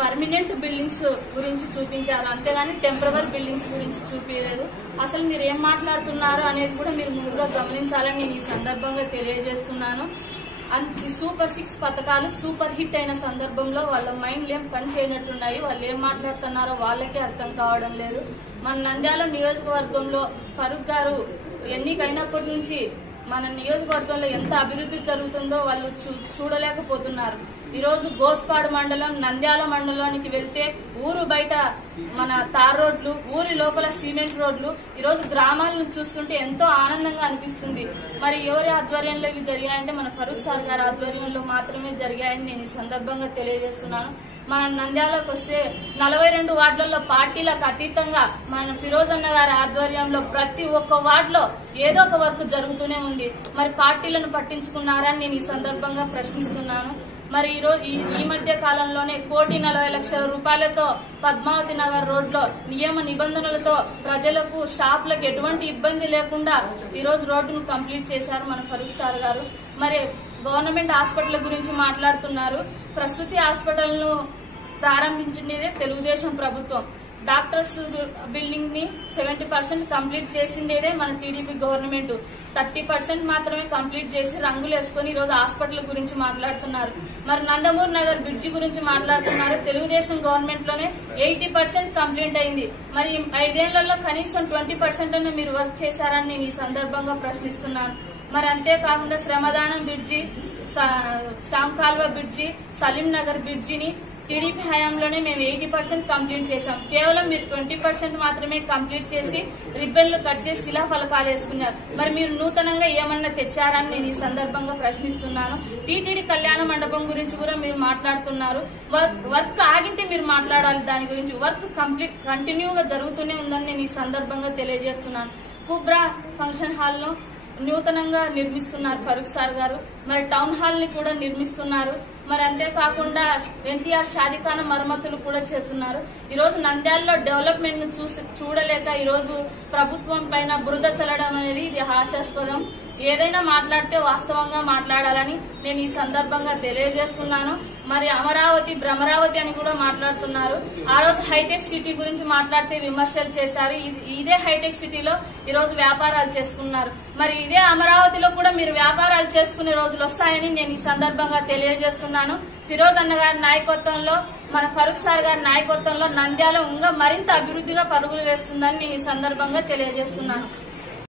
Permanent buildings గురించి చూపించారు, అంతేగాని టెంపరరీ బిల్డింగ్స్ గురించి చూపించలేదు. అసలు మీరు ఏం మాట్లాడుతున్నారు అనేది కూడా మీరు ముందుగా గమనించాలని నేను ఈ సందర్భంగా తెలియజేస్తున్నాను. ఈ సూపర్ 6 పథకాలు సూపర్ హిట్ అయిన సందర్భంలో వాళ్ళ మైండ్లు ఏం పని చేయనట్టున్నాయి. వాళ్ళు ఏం మాట్లాడుతున్నారో వాళ్ళకే అర్థం కావడం లేదు. మన నంద్యాల నియోజకవర్గంలో ఫరూక్ గారు ఎన్నికైనప్పటి నుంచి మన నియోజకవర్గంలో ఎంత అభివృద్ధి జరుగుతుందో వాళ్ళు చూడలేకపోతున్నారు. ఈ రోజు గోస్పాడు మండలం నంద్యాల మండలానికి వెళ్తే ఊరు బయట మన తార్ రోడ్లు, ఊరి లోపల సిమెంట్ రోడ్లు, ఈ రోజు గ్రామాలను చూస్తుంటే ఎంతో ఆనందంగా అనిపిస్తుంది. మరి ఎవరి ఆధ్వర్యంలో ఇవి జరిగాయంటే మన ఫరూక్ సార్ గారి ఆధ్వర్యంలో మాత్రమే జరిగాయని నేను ఈ సందర్భంగా తెలియజేస్తున్నాను. మన నంద్యాలకు వస్తే 42 వార్డులలో పార్టీలకు అతీతంగా మన ఫిరోజ్ అన్న గారి ఆధ్వర్యంలో ప్రతి ఒక్క వార్డులో ఏదో ఒక వర్క్ జరుగుతూనే ఉంది. మరి పార్టీలను పట్టించుకున్నారని నేను ఈ సందర్భంగా ప్రశ్నిస్తున్నాను. మరి ఈ మధ్య కాలంలోనే 1,40,00,000 రూపాయలతో పద్మావతి నగర్ రోడ్లో నియమ నిబంధనలతో ప్రజలకు షాపులకు ఎటువంటి ఇబ్బంది లేకుండా ఈ రోజు రోడ్డును కంప్లీట్ చేశారు మన ఫరూక్ సార్ గారు. మరి గవర్నమెంట్ హాస్పిటల్ గురించి మాట్లాడుతున్నారు. ప్రసూతి హాస్పిటల్ ను ప్రారంభించిందే తెలుగుదేశం ప్రభుత్వం. డాక్టర్స్ బిల్డింగ్ ని 70% కంప్లీట్ చేసిండేదే మన టీడీపీ గవర్నమెంట్. 30% మాత్రమే కంప్లీట్ చేసి రంగులు వేసుకుని ఈ రోజు హాస్పిటల్ గురించి మాట్లాడుతున్నారు. మరి నందమూరి నగర్ బ్రిడ్జి గురించి మాట్లాడుతున్నారు. తెలుగుదేశం గవర్నమెంట్ లోనే 80% కంప్లీట్ అయింది. మరి 5 ఏళ్లలో కనీసం 20% అన్న మీరు వర్క్ చేశారని నేను ఈ సందర్భంగా ప్రశ్నిస్తున్నాను. మరి అంతేకాకుండా శ్రమదానం బ్రిడ్జి, శాంకాల్వ బ్రిడ్జి, సలీం నగర్ బ్రిడ్జిని టీడీపీ హయాంలోనే మేము 80% కంప్లీట్ చేశాం. కేవలం మీరు 20% మాత్రమే కంప్లీట్ చేసి రిబ్బన్లు కట్ చేసి శిలా ఫలకాలు వేసుకున్నారు. మరి మీరు నూతనంగా ఏమన్నా తెచ్చారని నేను ఈ సందర్భంగా ప్రశ్నిస్తున్నాను. టీటీడీ కళ్యాణ మండపం గురించి కూడా మీరు మాట్లాడుతున్నారు. వర్క్ ఆగింటే మీరు మాట్లాడాలి దాని గురించి. వర్క్ కంటిన్యూగా జరుగుతూనే ఉందని నేను ఈ సందర్భంగా తెలియజేస్తున్నాను. కుబ్రా ఫంక్షన్ హాల్ ను నూతనంగా నిర్మిస్తున్నారు ఫరూక్ సార్ గారు. మరి టౌన్ హాల్ ని కూడా నిర్మిస్తున్నారు. మరి అంతేకాకుండా ఎన్టీఆర్ షాదీఖానా మరమ్మతులు కూడా చేస్తున్నారు. ఈ రోజు నంద్యాలలో డెవలప్మెంట్ ను చూడలేక ఈ రోజు ప్రభుత్వం పైన బురద చల్లడం అనేది ఇది హాస్యాస్పదం. ఏదైనా మాట్లాడితే వాస్తవంగా మాట్లాడాలని నేను ఈ సందర్భంగా తెలియజేస్తున్నాను. మరి అమరావతి భ్రమరావతి అని కూడా మాట్లాడుతున్నారు. ఆ రోజు హైటెక్ సిటీ గురించి మాట్లాడితే విమర్శలు చేశారు. ఇదే హైటెక్ సిటీలో ఈ రోజు వ్యాపారాలు చేసుకున్నారు. మరి ఇదే అమరావతిలో కూడా మీరు వ్యాపారాలు చేసుకునే రోజులు వస్తాయని నేను ఈ సందర్భంగా తెలియజేస్తున్నాను. ఫిరోజ్ అన్న గారి నాయకత్వంలో, మన ఫరూక్ సార్ గారి నాయకత్వంలో నంద్యాల ఇంకా మరింత అభివృద్ధిగా పరుగులు వేస్తుందని నేను ఈ సందర్భంగా తెలియజేస్తున్నాను.